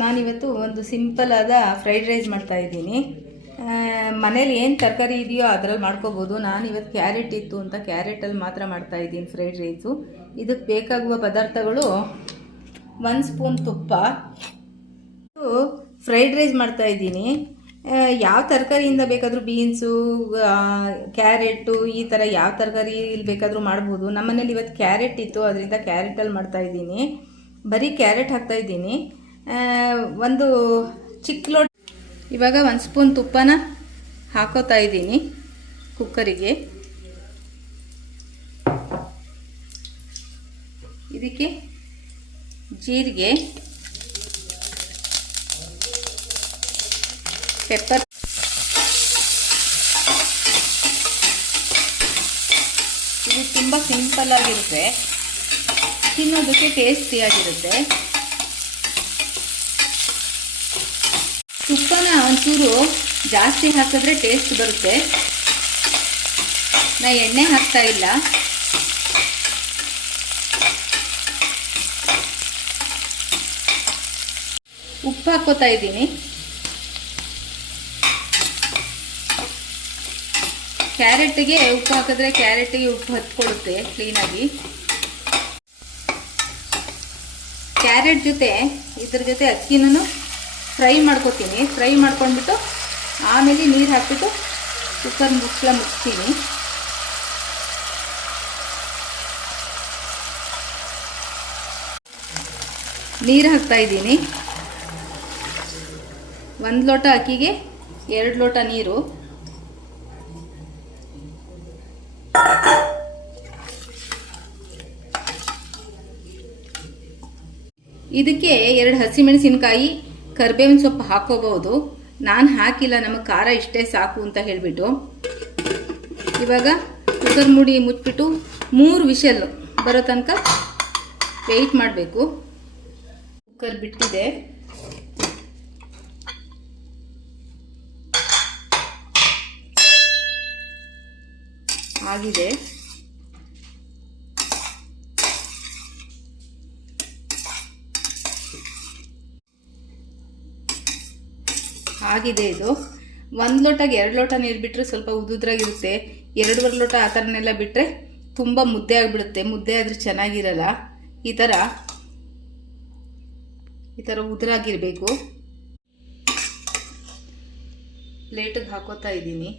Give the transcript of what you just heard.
ನಾನಿವತ್ತು ಒಂದು ಸಿಂಪಲ್ ಆದ ಫ್ರೈಡ್ ರೈಸ್ ಮಾಡ್ತಾಯಿದ್ದೀನಿ. ಮನೇಲಿ ಏನು ತರಕಾರಿ ಇದೆಯೋ ಅದರಲ್ಲಿ ಮಾಡ್ಕೋಬೋದು. ನಾನಿವತ್ತು ಕ್ಯಾರೆಟ್ ಇತ್ತು ಅಂತ ಕ್ಯಾರೆಟಲ್ಲಿ ಮಾತ್ರ ಮಾಡ್ತಾಯಿದ್ದೀನಿ ಫ್ರೈಡ್ ರೈಸು. ಇದಕ್ಕೆ ಬೇಕಾಗುವ ಪದಾರ್ಥಗಳು 1 ಸ್ಪೂನ್ ತುಪ್ಪ. ಫ್ರೈಡ್ ರೈಸ್ ಮಾಡ್ತಾಯಿದ್ದೀನಿ. ಯಾವ ತರಕಾರಿಯಿಂದ ಬೇಕಾದರೂ ಬೀನ್ಸು, ಕ್ಯಾರೆಟು, ಈ ಥರ ಯಾವ ತರಕಾರಿ ಬೇಕಾದರೂ ಮಾಡ್ಬೋದು. ನಮ್ಮನೇಲಿ ಇವತ್ತು ಕ್ಯಾರೆಟ್ ಇತ್ತು, ಅದರಿಂದ ಕ್ಯಾರೆಟಲ್ಲಿ ಮಾಡ್ತಾಯಿದ್ದೀನಿ. ಬರೀ ಕ್ಯಾರೆಟ್ ಹಾಕ್ತಾಯಿದ್ದೀನಿ. ಒಂದು ಚಿಕ್ಕ ಲೋಟ. ಇವಾಗ 1 ಸ್ಪೂನ್ ತುಪ್ಪನ ಹಾಕೋತಾ ಇದ್ದೀನಿ ಕುಕ್ಕರಿಗೆ. ಇದಕ್ಕೆ ಜೀರಿಗೆ, ಪೆಪ್ಪರ್, ಇದು ತುಂಬ ಸಿಂಪಲ್ ಆಗಿರುತ್ತೆ, ತಿನ್ನೋದಕ್ಕೆ ಟೇಸ್ಟಿಯಾಗಿರುತ್ತೆ. ತುಪ್ಪನ ಒಂಚೂರು ಜಾಸ್ತಿ ಹಾಕಿದ್ರೆ ಟೇಸ್ಟ್ ಬರುತ್ತೆ. ನಾ ಎಣ್ಣೆ ಹಾಕ್ತಾ ಇಲ್ಲ. ಉಪ್ಪು ಹಾಕೋತಾ ಇದ್ದೀನಿ. ಕ್ಯಾರೆಟ್ಗೆ ಉಪ್ಪು ಹಾಕಿದ್ರೆ ಕ್ಯಾರೆಟ್ಗೆ ಉಪ್ಪು ಹತ್ಕೊಳ್ಳುತ್ತೆ ಕ್ಲೀನಾಗಿ. ಕ್ಯಾರೆಟ್ ಜೊತೆ ಇದ್ರ ಜೊತೆ ಅಕ್ಕಿನೂ ಫ್ರೈ ಮಾಡ್ಕೊತೀನಿ. ಫ್ರೈ ಮಾಡ್ಕೊಂಡ್ಬಿಟ್ಟು ಆಮೇಲೆ ನೀರು ಹಾಕ್ಬಿಟ್ಟು ಕುಕ್ಕರ್ ಮುಚ್ತೀನಿ. ನೀರು ಹಾಕ್ತಾ ಇದ್ದೀನಿ. 1 ಲೋಟ ಅಕ್ಕಿಗೆ 2 ಲೋಟ ನೀರು. ಇದಕ್ಕೆ 2 ಹಸಿಮೆಣಸಿನಕಾಯಿ, ಕರಿಬೇವಿನ ಸೊಪ್ಪು ಹಾಕೋಬಹುದು. ನಾನು ಹಾಕಿಲ್ಲ, ನಮಗೆ ಖಾರ ಇಷ್ಟೇ ಸಾಕು ಅಂತ ಹೇಳಿಬಿಟ್ಟು. ಇವಾಗ ಕುಕ್ಕರ್ ಮುಡಿ ಮುಚ್ಚಿಬಿಟ್ಟು 3 ವಿಷಲ್ ಬರೋ ತನಕ ವೆಯ್ಟ್ ಮಾಡಬೇಕು. ಕುಕ್ಕರ್ ಬಿಟ್ಟಿದೆ. ಆಗಿದೆ. ಇದು 1 ಲೋಟಗೆ 2 ಲೋಟ ನೀರು ಬಿಟ್ಟರೆ ಸ್ವಲ್ಪ ಉದುದ್ರಾಗಿರುತ್ತೆ. 2.5 ಲೋಟ ಆ ಥರನೆಲ್ಲ ಬಿಟ್ಟರೆ ತುಂಬ ಮುದ್ದೆ ಆಗಿಬಿಡುತ್ತೆ. ಮುದ್ದೆ ಆದರೆ ಚೆನ್ನಾಗಿರಲ್ಲ. ಈ ಥರ ಉದುರಾಗಿರಬೇಕು. ಪ್ಲೇಟಿಗೆ ಹಾಕೋತಾ ಇದ್ದೀನಿ.